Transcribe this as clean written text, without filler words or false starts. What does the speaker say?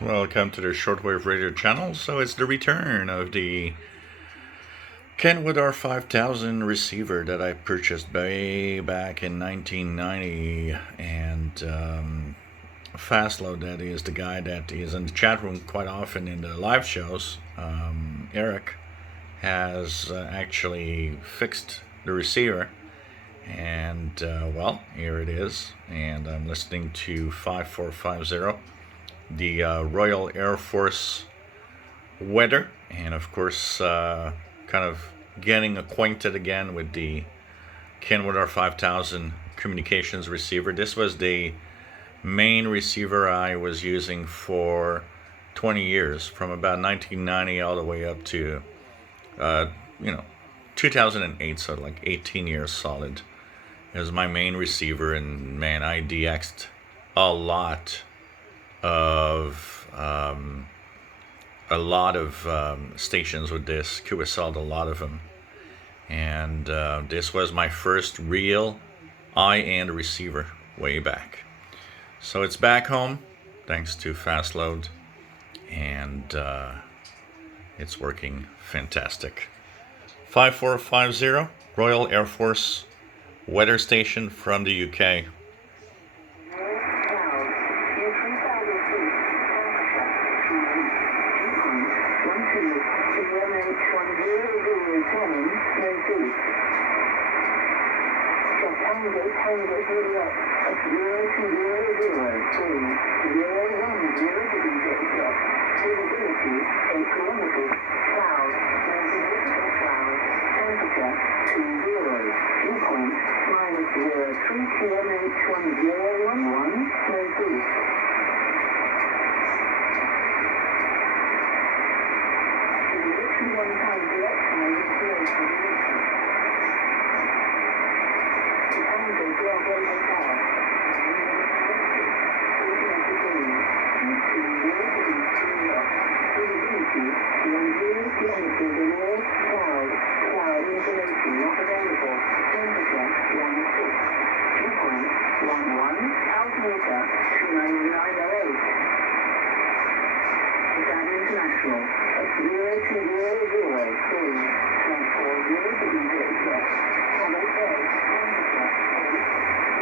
Welcome to the Shortwave radio channel. So it's the return of the Kenwood R-5000 receiver that I purchased way back in 1990, and Fastload, that is the guy that is in the chat room quite often in the live shows, Eric, has actually fixed the receiver, and well, here it is, and I'm listening to 5450, the Royal Air Force weather, and of course kind of getting acquainted again with the Kenwood R-5000 communications receiver. This was the main receiver I was using for 20 years, from about 1990 all the way up to 2008, so like 18 years solid. It was my main receiver, and man, I DX'd a lot of stations with this. QSL'd a lot of them, and this was my first real high-end receiver way back. So it's back home thanks to Fastload, and it's working fantastic. 5450 Royal Air Force weather station from the UK. -03 kHz 1011, no boost.